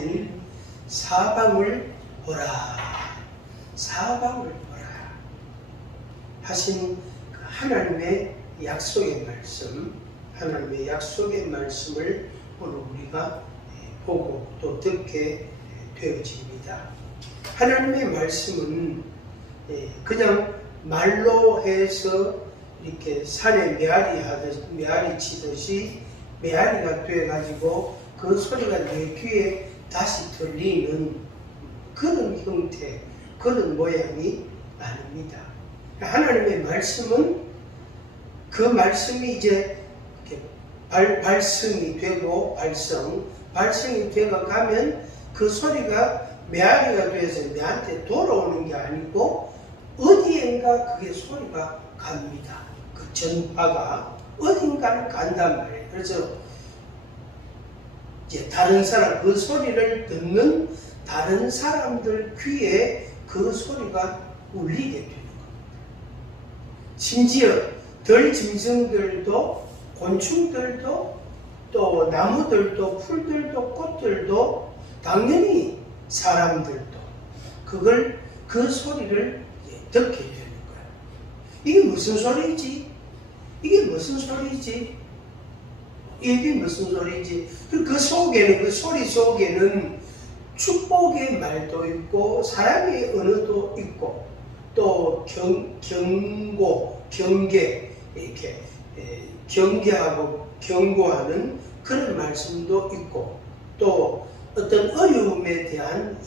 아멘. 사방을 보라. 사방을 보라. 하신 하나님의 약속의 말씀, 하나님의 약속의 말씀을 오늘 우리가 보고 또 듣게 되어집니다. 하나님의 말씀은 그냥 말로 해서 이렇게 산에 메아리 치듯이 메아리가 돼가지고 그 소리가 내 귀에 다시 들리는 그런 형태, 그런 모양이 아닙니다. 하나님의 말씀은 그 말씀이 이제 발성이 되고 발성이 되고 가면 그 소리가 메아리가 돼서 내한테 돌아오는 게 아니고 어디엔가 그게 소리가 갑니다. 그 전파가 어딘가를 간단 말이에요. 그래서 이제 다른 사람, 그 소리를 듣는 다른 사람들 귀에 그 소리가 울리게 되는 겁니다. 심지어 덜짐승들도 곤충들도 또 나무들도 풀들도 꽃들도 당연히 사람들도 그 소리를 듣게 되는 거예요. 이게 무슨 소리지? 이게 무슨 소리지? 이게 무슨 소리지? 그 속에는, 그 소리 속에는 축복의 말도 있고 사랑의 언어도 있고 또 경고, 경계, 이렇게 경계하고 경고하는 그런 말씀도 있고 또 어떤 어려움에 대한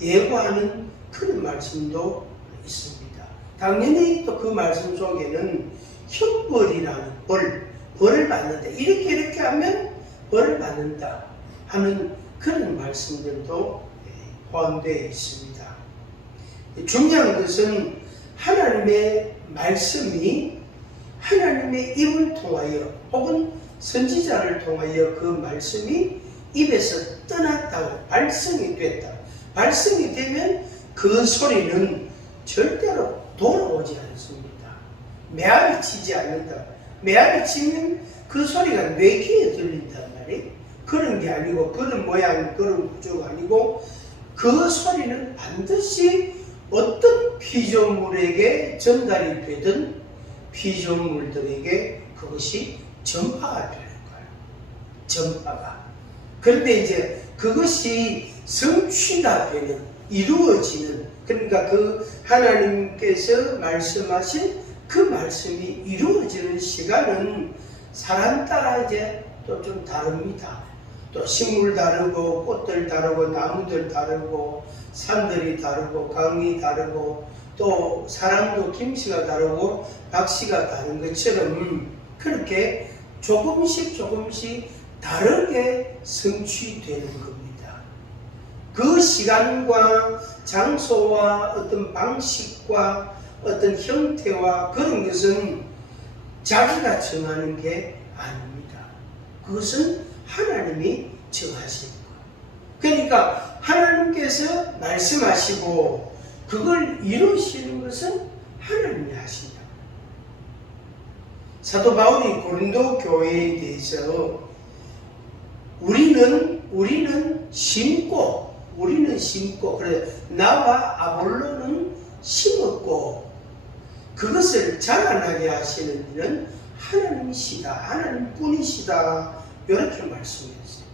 예고하는 그런 말씀도 있습니다. 당연히 또 그 말씀 속에는 형벌이라는 벌을 받는다. 이렇게 하면 벌을 받는다 하는 그런 말씀들도 포함되어 있습니다. 중요한 것은 하나님의 말씀이 하나님의 입을 통하여 혹은 선지자를 통하여 그 말씀이 입에서 떠났다고 발성이 됐다. 발성이 되면 그 소리는 절대로 돌아오지 않습니다. 메아리 치지 않는다. 메아리 치면 그 소리가 내 귀에 들린단 말이에요. 그런 게 아니고 그런 모양, 그런 구조가 아니고 그 소리는 반드시 어떤 피조물에게 전달이 되든 피조물들에게 그것이 전파가 되는 거예요. 전파가. 그런데 이제 그것이 성취가 되는, 이루어지는, 그러니까 그 하나님께서 말씀하신 그 말씀이 이루어지는 시간은 사람 따라 이제 또 좀 다릅니다. 또 식물 다르고 꽃들 다르고 나무들 다르고 산들이 다르고 강이 다르고 또 사람도 김씨가 다르고 박씨가 다른 것처럼 그렇게 조금씩 다르게 성취되는 겁니다. 그 시간과 장소와 어떤 방식과 어떤 형태와 그런 것은 자기가 정하는 게 아닙니다. 그것은 하나님이 정하시는 거예요. 그러니까 하나님께서 말씀하시고 그걸 이루시는 것은 하나님이 하신다. 사도 바울이 고린도 교회에 대해서 우리는 심고 그래 나와 아볼로는 심었고 그것을 자라나게 하시는 이는 하나님이시다. 하나님뿐이시다. 이렇게 말씀했어요.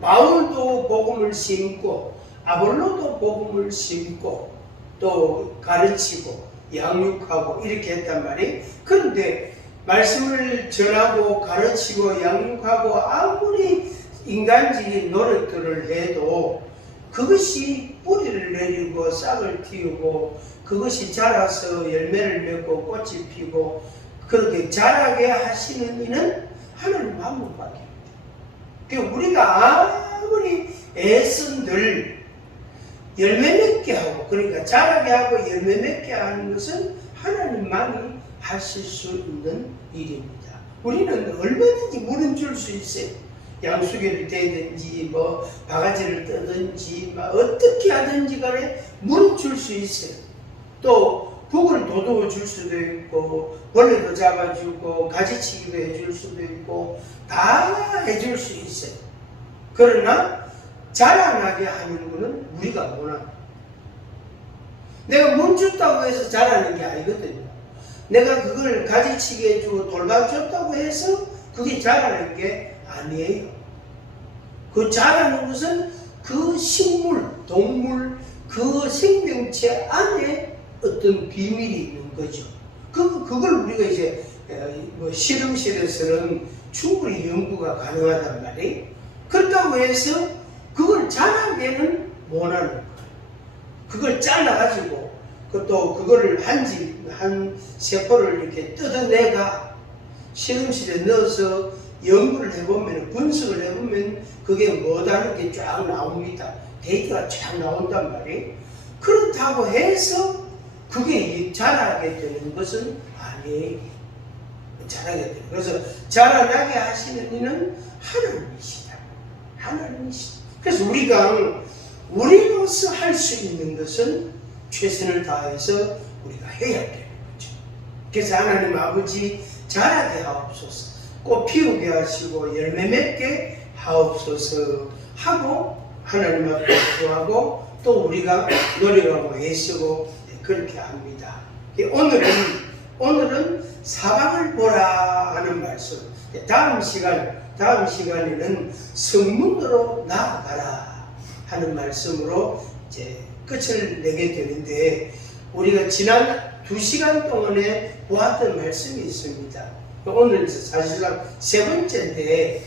바울도 복음을 심고 아볼로도 복음을 심고 또 가르치고 양육하고 이렇게 했단 말이에요. 그런데 말씀을 전하고 가르치고 양육하고 아무리 인간적인 노력들을 해도 그것이 뿌리를 내리고 싹을 틔우고 그것이 자라서 열매를 맺고 꽃이 피고 그렇게 자라게 하시는 이는 하나님 한 분밖에 없다. 그러니까 우리가 아무리 애쓴들 열매 맺게 하고 그러니까 자라게 하고 열매 맺게 하는 것은 하나님만이 하실 수 있는 일입니다. 우리는 얼마든지 물은 줄 수 있어요. 양수개를 대든지 뭐 바가지를 뜨든지 어떻게 하든지 간에 물은 줄 수 있어요. 또 북을 돋워 줄 수도 있고 벌레도 잡아주고 가지치기도 해줄 수도 있고 다 해줄 수 있어요. 그러나 자라나게 하는 것은 우리가 원합니다. 내가 문 줬다고 해서 자라는 게 아니거든요. 내가 그걸 가지치게 해주고 돌봐줬다고 해서 그게 자라는 게 아니에요. 그 자라는 것은 그 식물, 동물, 그 생명체 안에 어떤 비밀이 있는 거죠. 그걸 우리가 이제 실험실에서는 충분히 연구가 가능하단 말이에요. 그렇다고 해서 그걸 자라게는 못하는 거예요. 그걸 잘라가지고 또 그거를 한 세포를 이렇게 뜯어내가 실험실에 넣어서 연구를 해보면, 분석을 해보면 그게 뭐다는 게 쫙 나옵니다. 데이터가 쫙 나온단 말이에요. 그렇다고 해서 그게 자라게 되는 것은 아니에요. 자라게 되는. 그래서 자라나게 하시는 이는 하나님이시다. 하나님이시다. 그래서 우리로서 할 수 있는 것은 최선을 다해서 우리가 해야 되는 거죠. 그래서 하나님 아버지 자라게 하옵소서, 꽃 피우게 하시고 열매 맺게 하옵소서 하고 하나님 앞에 기도하고 또 우리가 노력하고 애쓰고 그렇게 합니다. 오늘은 사방을 보라 하는 말씀. 다음 시간에는 성문으로 나아가라 하는 말씀으로 이제 끝을 내게 되는데, 우리가 지난 2시간 동안에 보았던 말씀이 있습니다. 오늘 사실상 세 번째인데,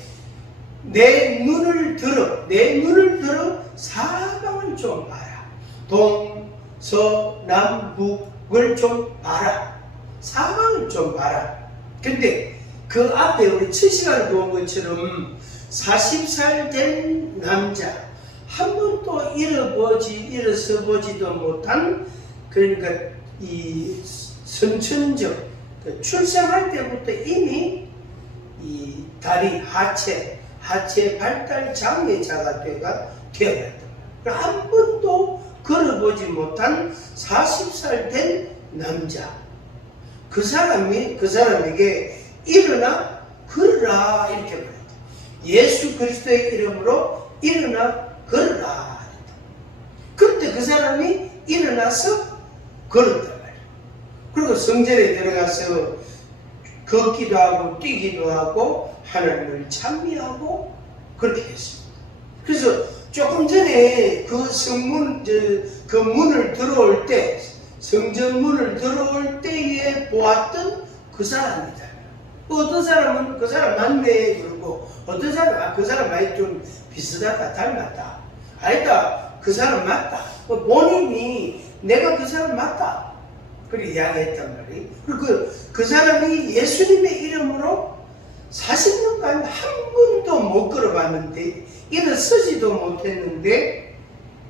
내 눈을 들어 사방을 좀 봐라. 동, 서, 남, 북을 좀 봐라. 사방을 좀 봐라. 근데 그 앞에 우리 7시간을 본 것처럼 40살 된 남자, 한 번도 일어서보지도 못한, 그러니까 이 선천적, 출생할 때부터 이미 이 다리, 하체 발달 장애자가 되어야 한다. 한 번도 걸어보지 못한 40살 된 남자, 그 사람에게 일어나 걸으라 이렇게 말했다. 예수 그리스도의 이름으로 일어나 걸으라. 그때 그 사람이 일어나서 걸었단 말이에요. 그리고 성전에 들어가서 걷기도 하고 뛰기도 하고 하나님을 찬미하고 그렇게 했습니다. 그래서 조금 전에 그 그 문을 들어올 때, 성전 문을 들어올 때에 보았던 그 사람이다. 어떤 사람은 그 사람 맞네 그러고, 어떤 사람은 그 사람 많이 좀 비슷하다, 닮았다. 아니다, 그 사람 맞다. 본인이 내가 그 사람 맞다. 그렇게 이야기했단 말이에요. 그리고 그 사람이 예수님의 이름으로 40년간 한 번도 못 걸어봤는데, 일어서지도 못했는데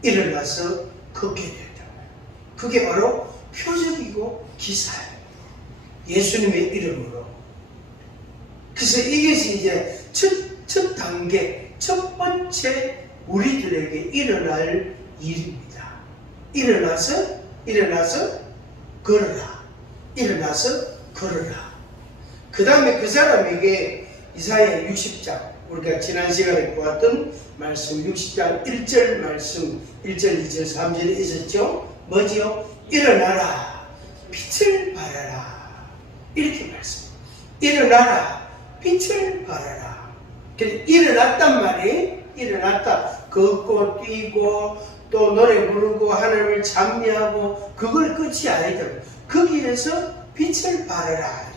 일어나서 걷게 됐단 말이에요. 그게 바로 표적이고 기사예요. 예수님의 이름으로. 그래서 이것이 이제 첫 단계, 첫 번째 우리들에게 일어날 일입니다. 일어나서 걸어라. 일어나서 걸어라. 그 다음에 그 사람에게 이사야 60장, 우리가 지난 시간에 보았던 말씀 60장 1절 말씀, 1절, 2절, 3절에 있었죠? 뭐지요? 일어나라, 빛을 발하라. 이렇게 말씀. 일어나라, 빛을 발하라. 일어났단 말이에요. 일어났다. 걷고 뛰고 또 노래 부르고 하나님을 찬미하고, 그걸 끝이 아니다. 거기에서 빛을 발하라.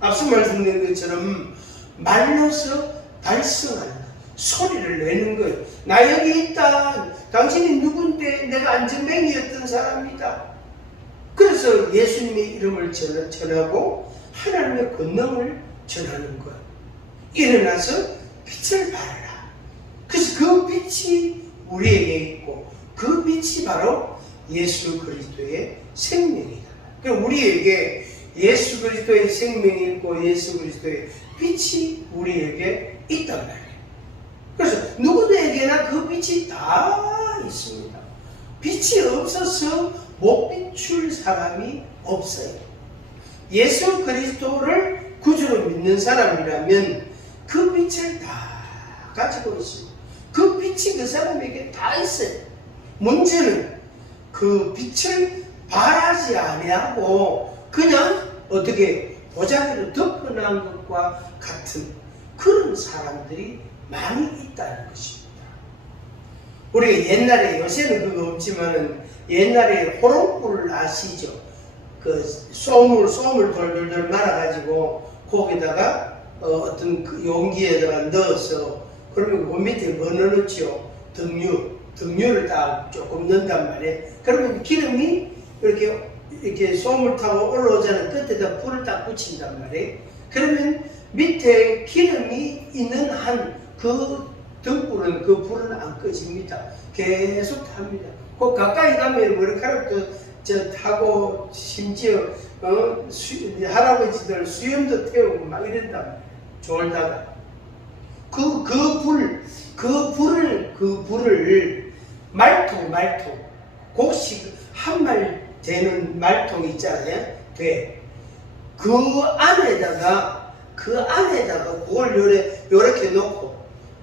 앞서 말씀드린 것처럼 말로서 발성하는, 소리를 내는 거예요. 나 여기 있다. 당신이 누군데? 내가 안전뱅이였던 사람이다. 그래서 예수님의 이름을 전하고 하나님의 권능을 전하는 거예요. 일어나서 빛을 발하라. 그래서 그 빛이 우리에게 있고, 그 빛이 바로 예수 그리스도의 생명이다. 그러니까 우리에게 예수 그리스도의 생명이 있고 예수 그리스도의 빛이 우리에게 있단 말이에요. 그래서 누구에게나 그 빛이 다 있습니다. 빛이 없어서 못 비출 사람이 없어요. 예수 그리스도를 구주로 믿는 사람이라면 그 빛을 다 가지고 있습니다. 그 빛이 그 사람에게 다 있어요. 문제는 그 빛을 발하지 아니하고 그냥 어떻게 보자기로 덮어놓은 것과 같은 그런 사람들이 많이 있다는 것입니다. 우리가 옛날에, 요새는 그거 없지만은 옛날에 호롱불 아시죠? 그 쏘물 돌돌돌 말아가지고 거기다가 어떤 그 용기에다가 넣어서 그러면 그 밑에 뭐 넣어놓죠? 등유를 딱 조금 넣는단 말이에요. 그러면 기름이 이렇게 쏘물 타고 올라오잖아요. 끝에다 불을 딱 붙인단 말이에요. 그러면 밑에 기름이 있는 한 그 등불은 그 불은 안 꺼집니다. 계속 탑니다. 그 가까이 가면 머리카락도 타고 심지어 할아버지들 수염도 태우고 막 이런단 말이에요. 졸다가 그 불을 말통 곡식 한 말 되는 말통 있잖아요. 그 안에다가 그걸 요렇게 놓고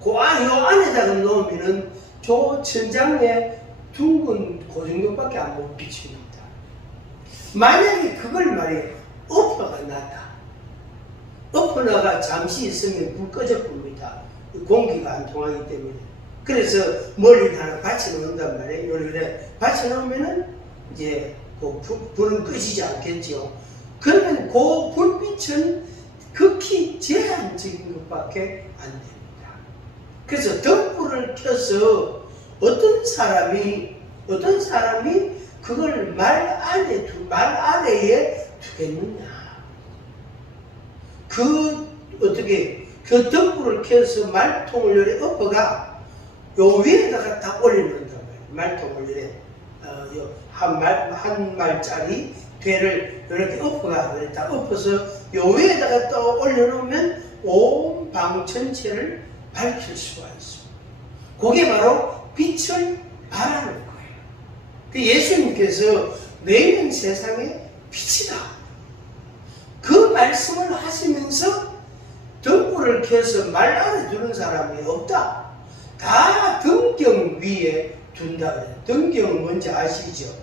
요 안에다가 놓으면은 저 천장에 둥근 그 정도밖에 안 못 비칩니다. 만약에 그걸 말이에요, 엎어가 났다. 엎어나가 잠시 있으면 불 꺼져 봅니다. 공기가 안 통하기 때문에. 그래서 머리를 하나 받쳐놓는단 말이에요. 요래 받쳐놓으면은 이제 그 불은 꺼지지 않겠죠. 그러면 그 불빛은 극히 제한적인 것밖에 안 됩니다. 그래서 등불을 켜서 어떤 사람이 그걸 말 아래에 두겠느냐. 그 등불을 켜서 말통을 요래 엎어가 요 위에다가 딱 올려놓는단 말이에요. 말통을 요래 한 말짜리 되를 이렇게 엎어가 딱 엎어서 요 위에다가 또 올려놓으면 온 방 전체를 밝힐 수가 있습니다. 그게 바로 빛을 발하는 거예요. 그 예수님께서 너희는 세상의 빛이다. 그 말씀을 하시면서 등불을 켜서 말 아래 두는 사람이 없다. 다 등경 위에 둔다 그래요. 등경은 뭔지 아시죠?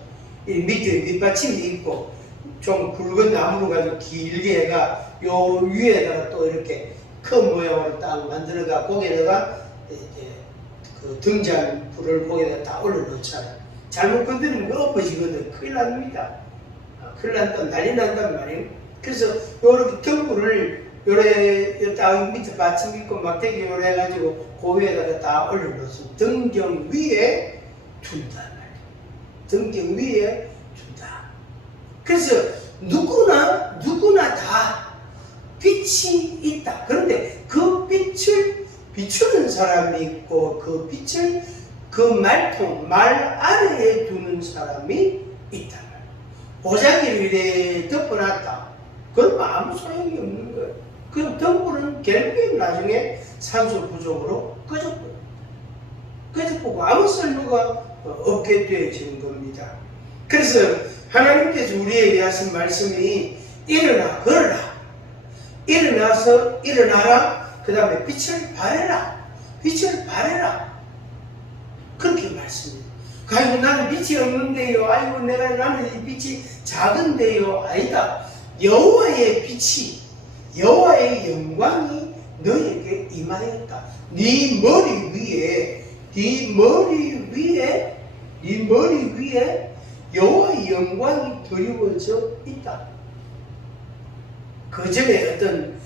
이 밑에 밑받침이 있고 좀 굵은 나무로 가지고 길게 해가 요 위에다가 또 이렇게 큰 모양으로 딱 만들어가 거기에다가 그 등잔불을 거기에다 딱 올려놓잖아요. 잘못 건드리면 엎어지거든. 큰일 납니다. 큰일 난다, 난리 난단 말이에요. 그래서 요렇게 등불을 요래 딱 밑에 받침 있고 막대기 요래 해가지고 그 위에다가 다 올려놓습니다. 등경 위에 둔다 말이에요. 등경 위에 둔다. 그래서 누구나 다 빛이 있다. 그런데 그 빛을 비추는 사람이 있고 그 빛을 그 말 아래에 두는 사람이 있다. 보자기를 이래 덮어놨다. 그건 아무 소용이 없는 거예요. 그 등불은 결국엔 나중에 산소 부족으로 꺼져보고 아무 쓸모가 없게 되어지는 겁니다. 그래서 하나님께서 우리에게 하신 말씀이 일어나 걸어라. 일어나라. 그 다음에 빛을 발해라. 그렇게 말씀입니다. 아이고 나는 빛이 없는데요. 아이고 나는 이 빛이 작은데요. 아니다. 여호와의 빛이 여호와의 영광이 너에게 임하였다. 네 머리 위에 여호와의 영광이 드리워져 있다. 그 전에 어떤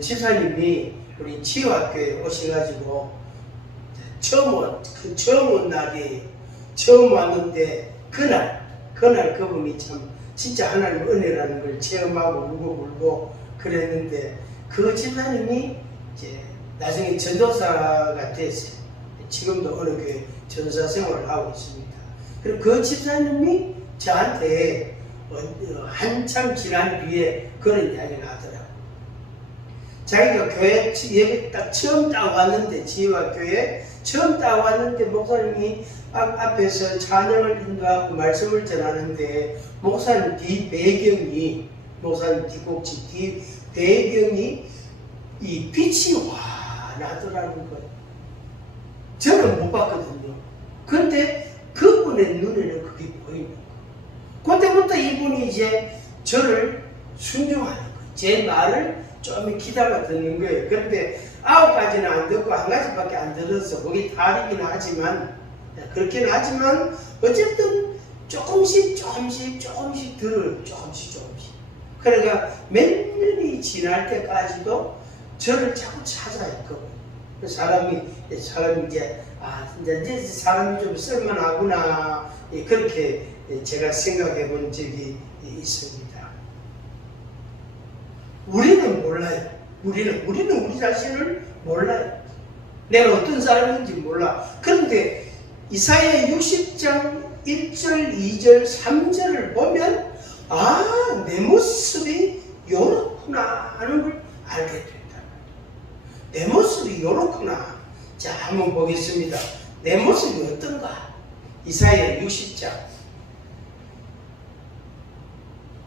집사님이 우리 치유학교에 오셔가지고 처음 왔는데 그날 그분이 참 진짜 하나님의 은혜라는 걸 체험하고 울고 그랬는데 그 집사님이 이제 나중에 전도사가 됐어요. 지금도 어느 교회 전도사 생활을 하고 있습니다. 그리고 그 집사님이 저한테 한참 지난 뒤에 그런 이야기를 하더라고요. 자기가 교회 예배 딱 처음 딱 왔는데 지혜학교에 처음 딱 왔는데 목사님이 앞에서 찬양을 인도하고 말씀을 전하는데 목사님 뒷배경이 목사님 뒷꼭지 뒷배경이 이 빛이 환하더라는 거예요. 저는 못 봤거든요. 그런데 그분의 눈에는 그게 보이는 거예요. 그때부터 이분이 이제 저를 순종하는 거예요. 제 말을 좀 기다려 듣는 거예요. 그런데 9가지는 안 듣고 1가지밖에 안 들어서 거기 다르긴 하지만, 그렇긴 하지만 어쨌든 조금씩 들어요. 조금씩. 그러니까 몇 년이 지날 때까지도 저를 자꾸 찾아했거든요. 사람이 이제 이제 사람이 좀 쓸만하구나, 그렇게 제가 생각해 본 적이 있습니다. 우리는 몰라요. 우리는 우리 자신을 몰라요. 내가 어떤 사람인지 몰라. 그런데 이사야 60장 1절, 2절, 3절을 보면 내 모습이 요렇구나 하는 걸 알게 된다. 내 모습이 요렇구나. 자, 한번 보겠습니다. 내 모습이 어떤가? 이사야 60장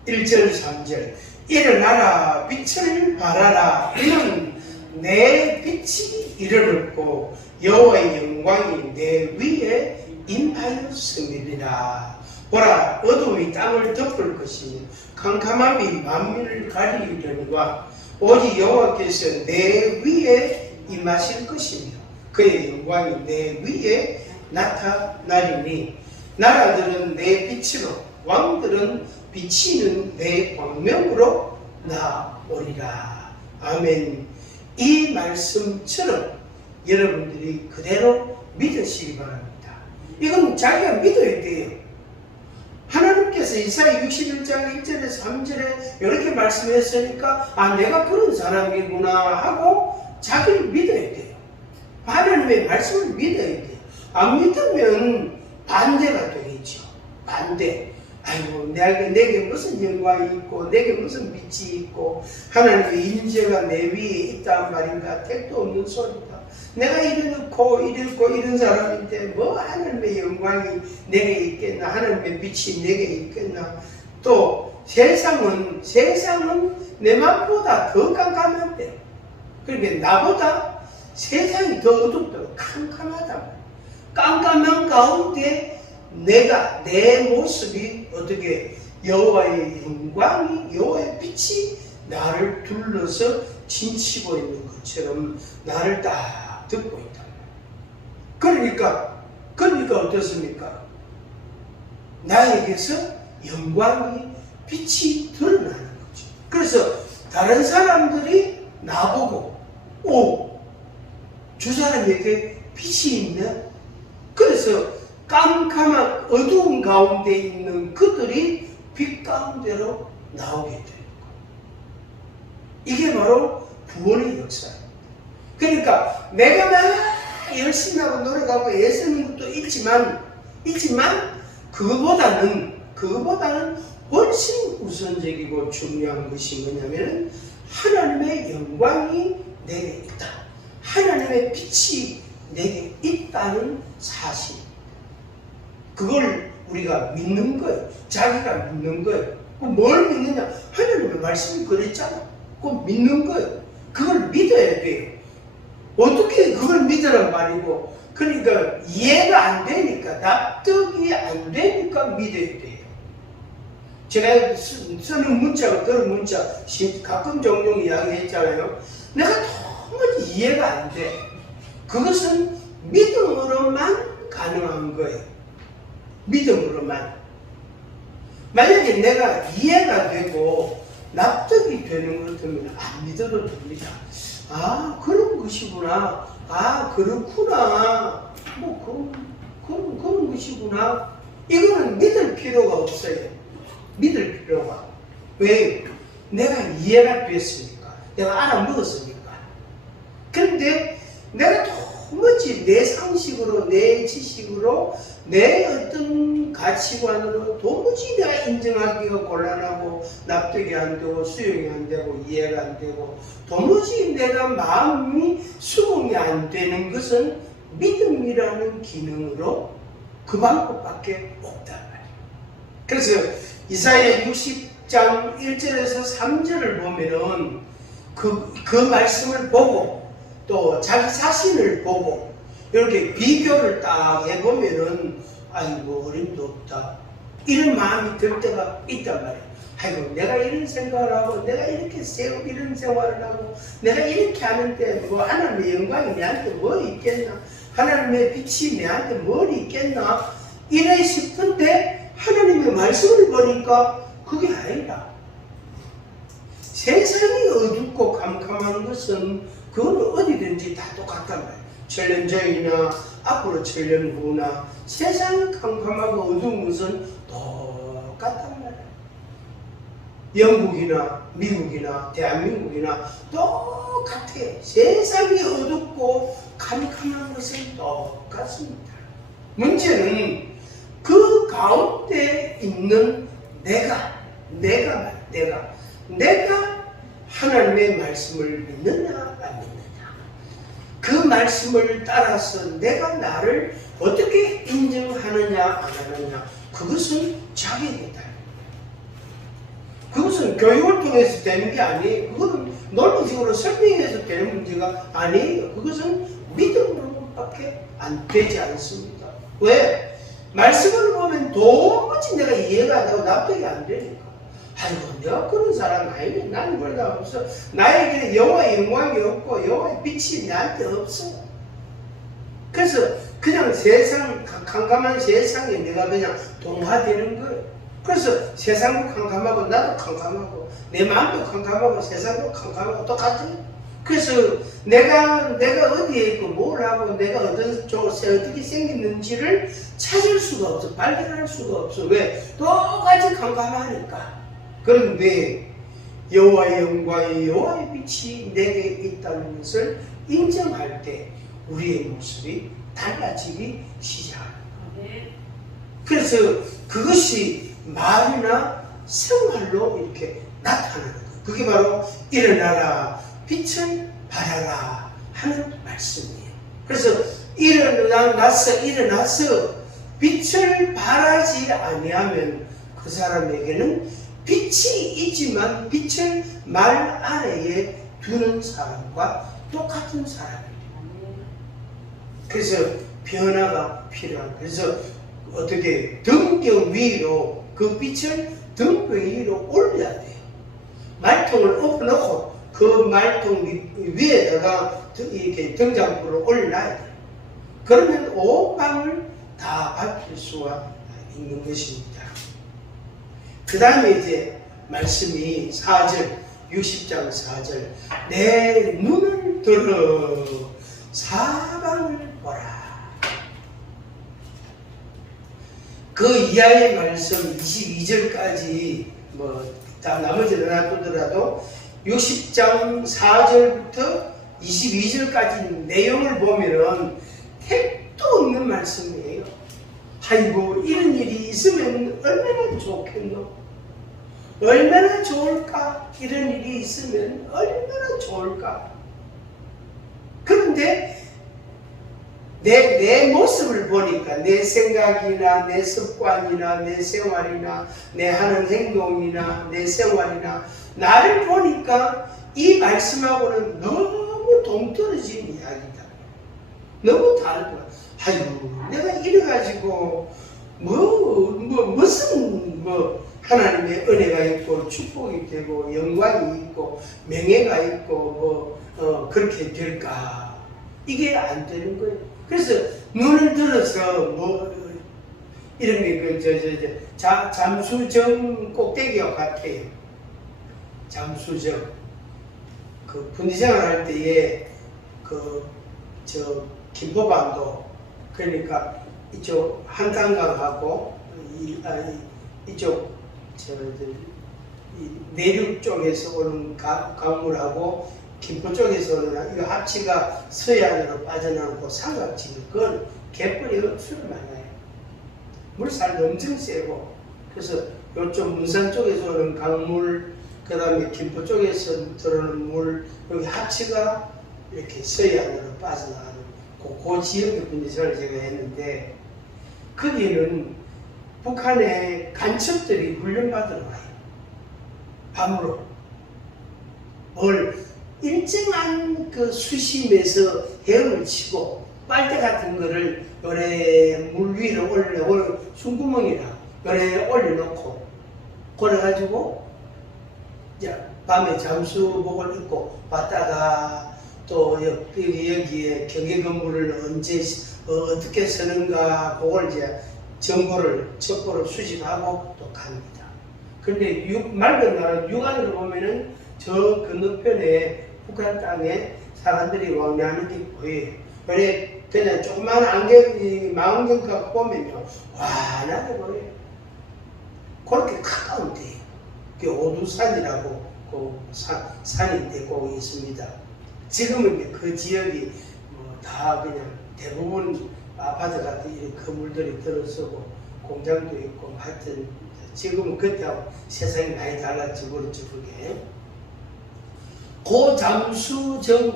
1절, 3절. 일어나라, 빛을 발하라. 이는 내 빛이 이르렀고 여호와의 영광이 내 위에 임하였음이니라. 보라, 어둠이 땅을 덮을 것이며 캄캄함이 만민을 가리려니와 오직 여호와께서 내 위에 임하실 것이며 그의 영광이 내 위에 나타나리니 나라들은 내 빛으로 왕들은 비치는 내 광명으로 나오리라. 아멘. 이 말씀처럼 여러분들이 그대로 믿으시기 바랍니다. 이건 자기가 믿어야 돼요. 하나님께서 이사야 61장 1절에서 3절에 이렇게 말씀했으니까 내가 그런 사람이구나 하고 자기를 믿어야 돼요. 하나님의 말씀을 믿어야 돼요. 안 믿으면 반대가 되겠죠. 반대. 아이고, 내게 무슨 영광이 있고 내게 무슨 빛이 있고 하나님의 임재가 내 위에 있단 말인가. 택도 없는 소리다. 내가 이렇고 이런 사람인데 뭐 하나님의 영광이 내게 있겠나, 하나님의 빛이 내게 있겠나. 또 세상은 내 맘보다 더 깜깜한데, 그러니까 나보다 세상이 더 어둡다고, 캄캄하다고. 깜깜한 가운데 내 모습이 어떻게 여호와의 영광이, 여호와의 빛이 나를 둘러서 진치고 있는 것처럼 나를 딱 듣고 있다. 그러니까 어떻습니까? 나에게서 영광이, 빛이 드러나는 거죠. 그래서 다른 사람들이 나보고 저 사람에게 빛이 있나? 그래서 깜깜한 어두운 가운데 있는 그들이 빛 가운데로 나오게 되는 거예요. 이게 바로 구원의 역사입니다. 그러니까 내가 열심히 하고 노력하고 애쓰는 것도 있지만 그거보다는 훨씬 우선적이고 중요한 것이 뭐냐면 하나님의 영광이 내게 있다. 하나님의 빛이 내게 있다는 사실. 그걸 우리가 믿는 거예요. 자기가 믿는 거예요. 뭘 믿느냐? 하나님의 말씀이 그랬잖아. 그거 믿는 거예요. 그걸 믿어야 돼요. 어떻게 그걸 믿으란 말이고, 그러니까 이해가 안 되니까, 납득이 안 되니까 믿어야 돼요. 제가 쓰는 문자가 그런 문자 가끔 종종 이야기했잖아요. 내가 도무지 이해가 안 돼. 그것은 믿음으로만 가능한 거예요. 믿음으로만. 만약에 내가 이해가 되고 납득이 되는 것 같으면 안 믿어도 됩니다. 그런 것이구나. 그렇구나. 그런 것이구나. 이거는 믿을 필요가 없어요. 믿을 필요가. 왜? 내가 이해가 됐으니까. 내가 알아먹었으니까. 그런데 내가 도무지 내 상식으로, 내 지식으로, 내 어떤 가치관으로 도무지 내가 인정하기가 곤란하고 납득이 안 되고 수용이 안 되고 이해가 안 되고 도무지 내가 마음이 수긍이 안 되는 것은 믿음이라는 기능으로 그 방법밖에 없단 말이에요. 그래서 이사야 60장 1절에서 3절을 보면은 그 말씀을 보고 또 자기 자신을 보고 이렇게 비교를 딱 해보면은 아이고 어림도 없다 이런 마음이 들 때가 있단 말이에요. 아이고 내가 이런 생각을 하고 내가 이렇게 이런 생활을 하고 내가 이렇게 하는데 뭐 하나님의 영광이 내한테 뭐 있겠나, 하나님의 빛이 내한테 뭘 있겠나 이래 싶은데 하나님의 말씀을 보니까 그게 아니다. 세상이 어둡고 캄캄한 것은 그건 어디든지 다 똑같단 말이에요. 7년 전이나 앞으로 7년 후나 세상이 캄캄하고 어두운 것은 똑같단 말이에요. 영국이나 미국이나 대한민국이나 똑같아요. 세상이 어둡고 캄캄한 것은 똑같습니다. 문제는 그 가운데 있는 내가 하나님의 말씀을 믿느냐 안 믿느냐, 그 말씀을 따라서 내가 나를 어떻게 인정하느냐 안 하느냐, 그것은 자격이다. 그것은 교육을 통해서 되는 게 아니에요. 그것은 논리적으로 설명해서 되는 문제가 아니에요. 그것은 믿음으로밖에 안 되지 않습니다. 왜? 말씀을 보면 도무지 내가 이해가 안 되고 납득이 안 되니까. 아이고 내가 그런 사람 아니네. 나는 그런 사람 없어. 나에게는 여호와의 영광이 없고 여호와의 빛이 나한테 없어. 그래서 그냥 세상 캄캄한 세상에 내가 그냥 동화되는 거예요. 그래서 세상도 캄캄하고 나도 캄캄하고 내 마음도 캄캄하고 세상도 캄캄하고 똑같아요. 그래서 내가 어디에 있고 뭘 하고 내가 어떤 쪽에서 어떻게 생겼는지를 찾을 수가 없어. 발견할 수가 없어. 왜? 똑같이 캄캄하니까. 그런데 여호와의 영광이 여호와의 빛이 내게 있다는 것을 인정할 때 우리의 모습이 달라지기 시작합니다. 그래서 그것이 말이나 생활로 이렇게 나타나는 거예요. 그게 바로 일어나라 빛을 발하라 하는 말씀이에요. 그래서 일어나서 빛을 발하지 아니하면 그 사람에게는 빛이 있지만 빛을 말 아래에 두는 사람과 똑같은 사람이에요. 그래서 변화가 필요한. 그래서 어떻게 등경 위로 그 빛을 등경 위로 올려야 돼요. 말통을 엎어놓고 그 말통 위에다가 이렇게 등장불을 올려놔야 돼요. 그러면 온 방을 다 밝힐 수가 있는 것입니다. 그 다음에 이제 말씀이 4절, 60장 4절. 내 눈을 들어 사방을 보라. 그 이하의 말씀 22절까지 다 나머지는 놔두더라도 60장 4절부터 22절까지 내용을 보면은 택도 없는 말씀이에요. 아이고 이런 일이 있으면 얼마나 좋겠노? 얼마나 좋을까? 이런 일이 있으면 얼마나 좋을까? 그런데 내 모습을 보니까 내 생각이나 내 습관이나 내 생활이나 내 하는 행동이나 내 생활이나 나를 보니까 이 말씀하고는 너무 동떨어진 이야기다. 너무 다르다. 아이고 내가 이래가지고 무슨 하나님의 은혜가 있고 축복이 되고 영광이 있고 명예가 있고 그렇게 될까? 이게 안 되는 거예요. 그래서 눈을 들어서 이런 게 잠수정 꼭대기와 같아요. 잠수정. 그 군대생활 할 때에 김포반도, 그러니까 이쪽 한강강하고 이쪽 내륙 쪽에서 오는 강물하고 김포 쪽에서 오는 이 합치가 서해안으로 빠져나오고 삼각지구, 그건 갯벌이 엄청 많아요. 물살도 엄청 세고. 그래서 이쪽 문산 쪽에서 오는 강물, 그 다음에 김포 쪽에서 들어오는 물, 여기 합치가 이렇게 서해안으로 빠져나가는 그 지역의 군대생활을 제가 했는데, 거기는 북한의 간첩들이 훈련받으러 와요. 밤으로. 일정한 그 수심에서 헤엄을 치고 빨대 같은 거를 요래 물 위로 올려 숨구멍이라 요래 올려놓고 그래가지고 이제 밤에 잠수복을 입고 왔다가 또 여기에 경계 건물을 언제 어떻게 쓰는가 그걸 이제 정보를 첩보를 수집하고 또 갑니다. 근데 맑은 날 육안으로 보면은 저 건너편에 북한 땅에 사람들이 왕래하는 게 보여요. 그래 그냥 조그만 안경 망원경 갖고 보면요 환하게 보여요. 그렇게 가까운데 그 오두산이라고 그 산인데 거기 있습니다. 지금은 그 지역이 다 그냥 대부분 아파트 같은 이런 건물들이 들어서고 공장도 있고 하여튼 지금은 그때하고 세상이 많이 달라지고 그렇죠. 그게 그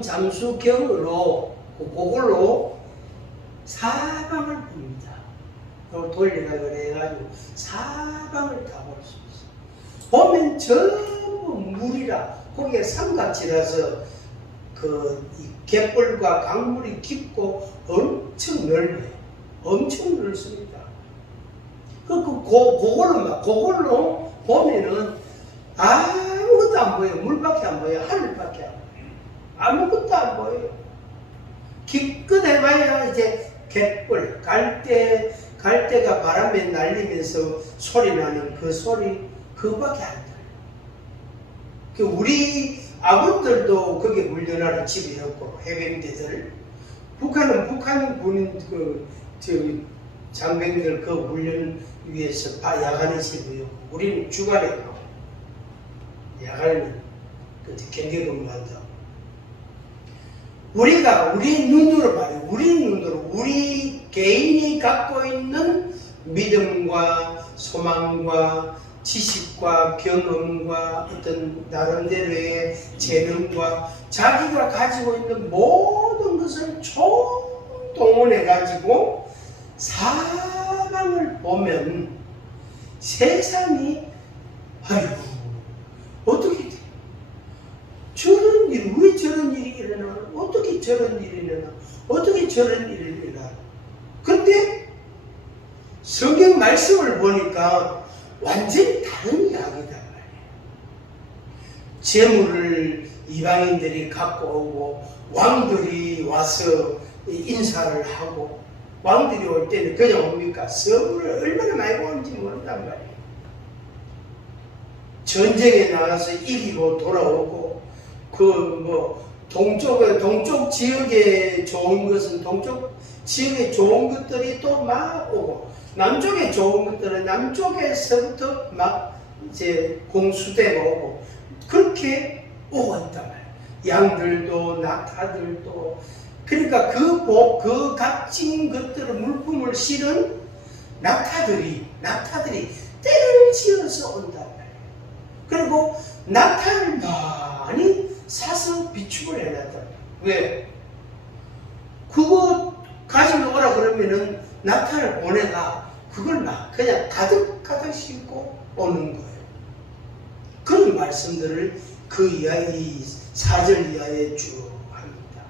잠수경으로 그걸로 사방을 봅니다. 그걸 돌리라 그래가지고 사방을 다 볼 수 있어요. 보면 전부 물이라 거기에 삼각지라서 그 갯벌과 강물이 깊고 엄청 넓어요. 엄청 넓습니다. 그걸로 보면은 아무것도 안 보여요. 물밖에 안 보여요. 하늘밖에 안 보여요. 아무것도 안 보여요. 기껏 해봐야 이제 갯벌, 갈대가 바람에 날리면서 소리 나는 그 소리, 그거밖에 안 들려요. 우리 아군들도 거기에 물려나는 집이 없고, 해병대들. 북한 군인, 장병들 그 훈련 위해서 야간에 집이 없고, 우리는 주간에 가고, 야간에는 경계 근무한다고. 우리가 우리 눈으로 봐요. 우리 개인이 갖고 있는 믿음과 소망과 지식과 경험과 어떤 나름대로의 재능과 자기가 가지고 있는 모든 것을 총동원해 가지고 사방을 보면 세상이 아이고 어떻게 돼? 저런 일, 왜 저런 일이 일어나? 어떻게 저런 일이 일어나? 어떻게 저런 일이 일어나? 근데 성경 말씀을 보니까 완전히 다른 이야기다 말이에요. 재물을 이방인들이 갖고 오고 왕들이 와서 인사를 하고 왕들이 올 때는 그냥 옵니까? 선물을 얼마나 많이 오는지 모른단 말이에요. 전쟁에 나가서 이기고 돌아오고 동쪽 지역에 좋은 것은 동쪽 지역에 좋은 것들이 또 막 오고 남쪽에 좋은 것들은 남쪽에서부터 막 이제 공수되고 오고 그렇게 오고 있단 말이에요. 양들도 낙타들도 그러니까 그 값진 것들을 물품을 실은 낙타들이 때를 지어서 온단 말이에요. 그리고 낙타를 많이 사서 비축을 해놨단 말이에요. 왜? 그거 가지고 오라 그러면은 낙타를 보내가 그걸 막 그냥 가득 싣고 오는 거예요. 그런 말씀들을 그 이야기 4절 이하에 쭉 합니다.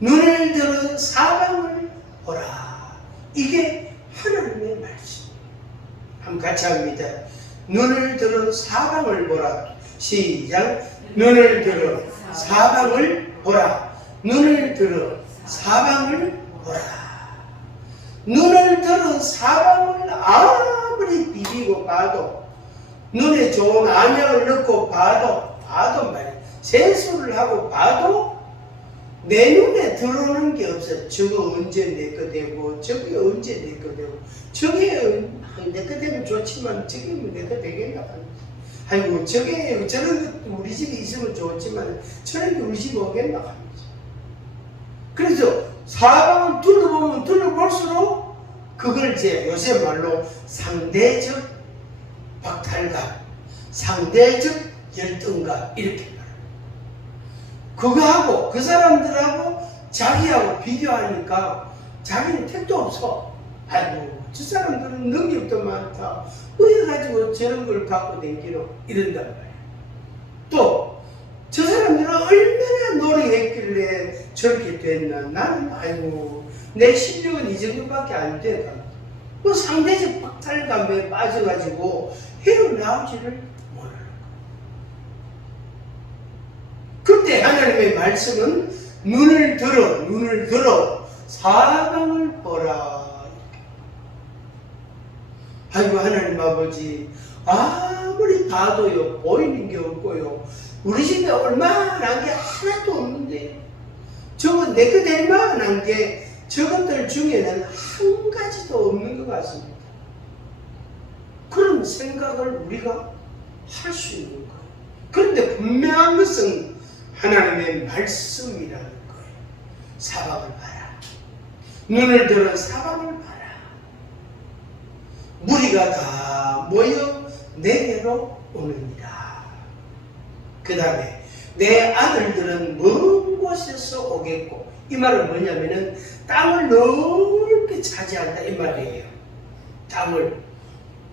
눈을 들어 사방을 보라. 이게 하나님의 말씀. 한번 같이 합니다. 눈을 들어 사방을 보라. 시작. 눈을 들어 사방을 보라. 눈을 들어 사방을 보라. 눈을 들어 사방을 아무리 비비고 봐도 눈에 좋은 안약을 넣고 봐도 말이야. 세수를 하고 봐도 내 눈에 들어오는 게 없어요. 저거 언제 내 거 되고 저게 언제 내 거 되고 저게 내 거 되면 좋지만 저게 내 거 되겠나. 아이고 저게 저런 것 우리 집에 있으면 좋지만 저런 게 우리 집에 오겠나 합니다. 그래서 사방을 둘러보면 둘러볼수록 그걸 이제 요새 말로 상대적 박탈감, 상대적 열등감 이렇게 말합니다. 그거하고 그 사람들하고 자기하고 비교하니까 자기는 택도 없어. 아이고 저 사람들은 능력도 많다. 왜 가지고 저런 걸 갖고 댕기노 이런단 말이에요. 또 저 사람들은 얼마나 뭘 했길래 저렇게 됐나? 나는 아이고 내 실력은 이 정도밖에 안 돼. 그 상대적 박탈감에 빠져가지고 헤어나오지를 못하는 거예요. 그때 하나님의 말씀은 눈을 들어 사방을 보라. 아이고 하나님 아버지 아무리 봐도요 보이는 게 없고요 우리 집에 얼마나 게 하나도 없는데 저거 내 거 될 만한 게 저것들 중에는 한 가지도 없는 것 같습니다. 그런 생각을 우리가 할 수 있는 거예요. 그런데 분명한 것은 하나님의 말씀이라는 거예요. 사방을 봐라. 눈을 들어 사방을 봐라. 무리가 다 모여 내게로 오느니라. 그 다음에 내 아들들은 먼 곳에서 오겠고, 이 말은 뭐냐면은 땅을 넓게 차지한다 이 말이에요. 땅을.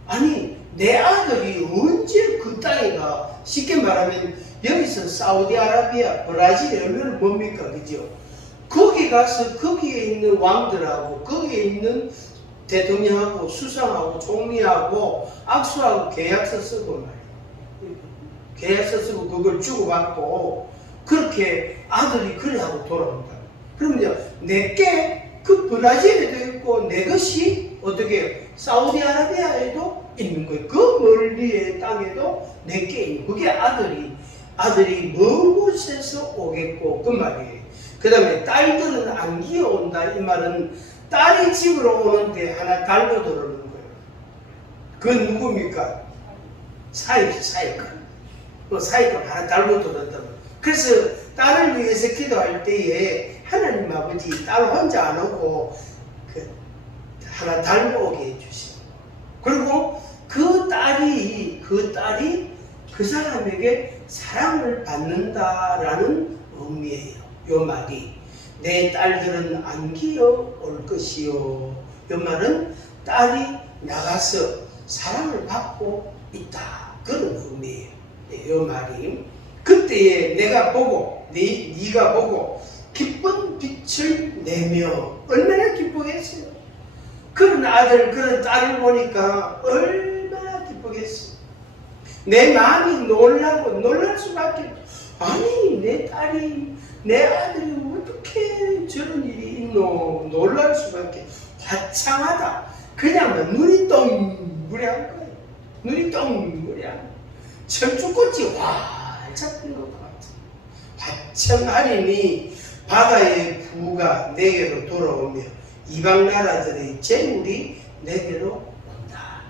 아니 내 아들이 언제 그 땅에가, 쉽게 말하면 여기서 사우디아라비아, 브라질 여기는 뭡니까, 그죠? 거기 가서 거기에 있는 왕들하고 거기에 있는 대통령하고 수상하고 총리하고 악수하고 계약서 쓰고 말이에요. 계약서 쓰고 그걸 주고받고 그렇게 아들이 그래 하고 돌아온다. 그러면 내게 그 브라질에도 있고 내 것이 어떻게 사우디아라비아에도 있는 거예요. 그 멀리의 땅에도 내게 있는, 그게 아들이 먼 곳에서 오겠고 그 말이에요. 그 다음에 딸들은 안 기어온다 이 말은 딸이 집으로 오는데 하나 달고 들어오는 거예요. 그건 누굽니까? 사이가 하나 달고 들어온다고. 그래서 딸을 위해서 기도할 때에 하나님 아버지 딸 혼자 안 오고 하나 달고 오게 해주시고, 그리고 그 딸이 그 사람에게 사랑을 받는다라는 의미예요. 요 말이 내 딸들은 안 기어올 것이요. 요 말은 딸이 나가서 사랑을 받고 있다 그런 의미예요. 요 말이 그때에 내가 보고 네가 보고 기쁜 빛을 내며 얼마나 기쁘겠어요. 그런 아들 그런 딸을 보니까 얼마나 기쁘겠어요. 내 마음이 놀랄 수밖에 없어요. 아니 내 아들이 어떻게 저런 일이 있노, 놀랄 수밖에. 화창하다. 그냥 눈이 동그란 거예요. 눈이 동그란 철쭉꽃이 활짝 핀 것 같아. 화창하리니 바다의 부가 내게로 돌아오며 이방 나라들의 재물이 내게로 온다.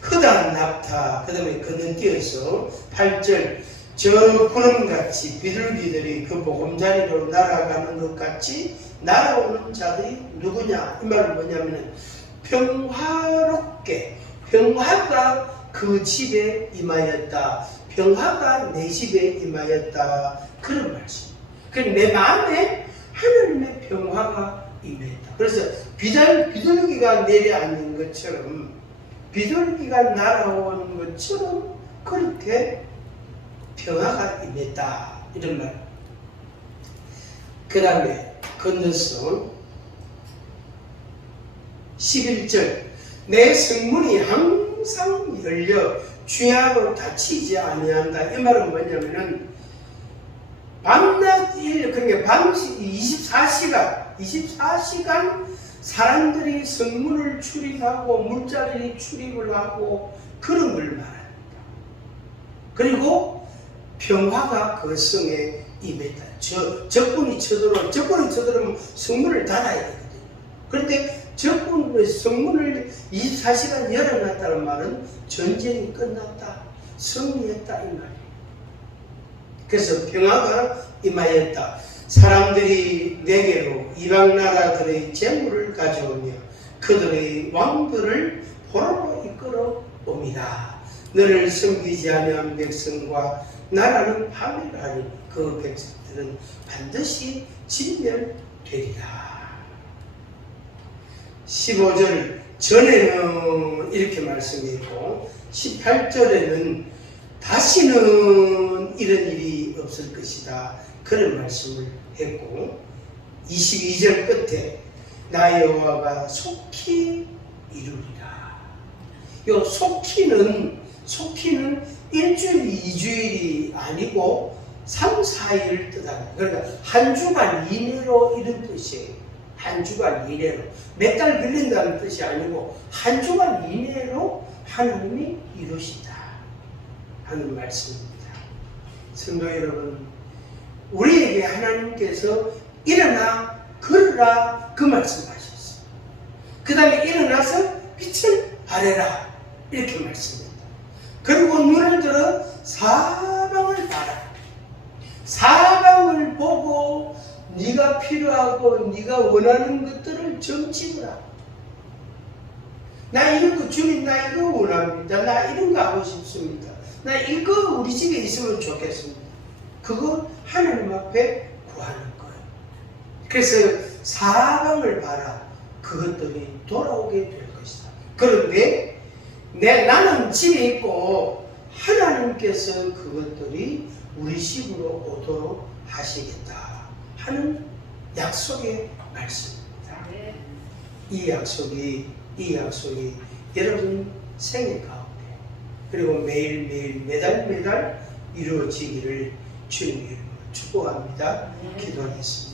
흐단 낙타. 그 다음에 그는 띄어서 8절 저 구름같이 비둘기들이 그 보금자리로 날아가는 것 같이 날아오는 자들이 누구냐? 이 말은 뭐냐면은 평화롭게, 평화가 그 집에 임하였다. 평화가 내 집에 임하였다. 그런 말씀. 내 마음에 하나님의 평화가 임했다. 그래서 비둘기가 내려앉는 것처럼, 비둘기가 날아오는 것처럼 그렇게 평화가 임했다. 이런 말. 그 다음에 건너서 11절 내 성문이 항상 열려 주야로 닫히지 아니한다. 이 말은 뭐냐면은 밤낮 그러니까 밤 24시간 사람들이 성문을 출입하고 물자리에 출입을 하고 그런 걸 말합니다. 그리고 평화가 그 성에 임했다. 적군이 쳐들어오면 성문을 닫아야 되거든요. 그런데 성문을 24시간 열어놨다는 말은 전쟁이 끝났다, 승리했다 이 말이에요. 그래서 평화가 임하였다. 사람들이 내게로 이방 나라들의 재물을 가져오며 그들의 왕들을 포로로 이끌어 옵니다. 너를 섬기지 아니한 백성과 나라는 파멸하니 그 백성들은 반드시 진멸되리라. 15절 전에는 이렇게 말씀했고 18절에는 다시는 이런 일이 없을 것이다. 그런 말씀을 했고 22절 끝에 나 여호와가 속히 이루리라. 요 속히는 일주일, 2주일이 아니고 3, 4일 뜻합니다. 그러니까 한 주간 이내로 이런 뜻이에요. 한 주간 이내로. 몇 달 걸린다는 뜻이 아니고 한 주간 이내로 하나님이 이루시다 하는 말씀입니다. 성도 여러분, 우리에게 하나님께서 일어나 걸으라 그 말씀하셨어요. 그 다음에 일어나서 빛을 발해라 이렇게 말씀합니다. 그리고 눈을 들어 사방을 봐라. 사방을 보고 네가 필요하고 네가 원하는 것들을 점치라. 나 이런 거 주님, 나 이거 원합니다. 나 이런 거 하고 싶습니다. 나 이거 우리 집에 있으면 좋겠습니다. 그거 하나님 앞에 구하는 거예요. 그래서 사방을 봐라. 그것들이 돌아오게 될 것이다. 그런데 나는 집에 있고 하나님께서 그것들이 우리 집으로 오도록 하시겠다 하는 약속의 말씀입니다. 이 약속이 여러분 생애 가운데 그리고 매일매일 매달 이루어지기를 주님의 이름으로 축복합니다. 기도하겠습니다.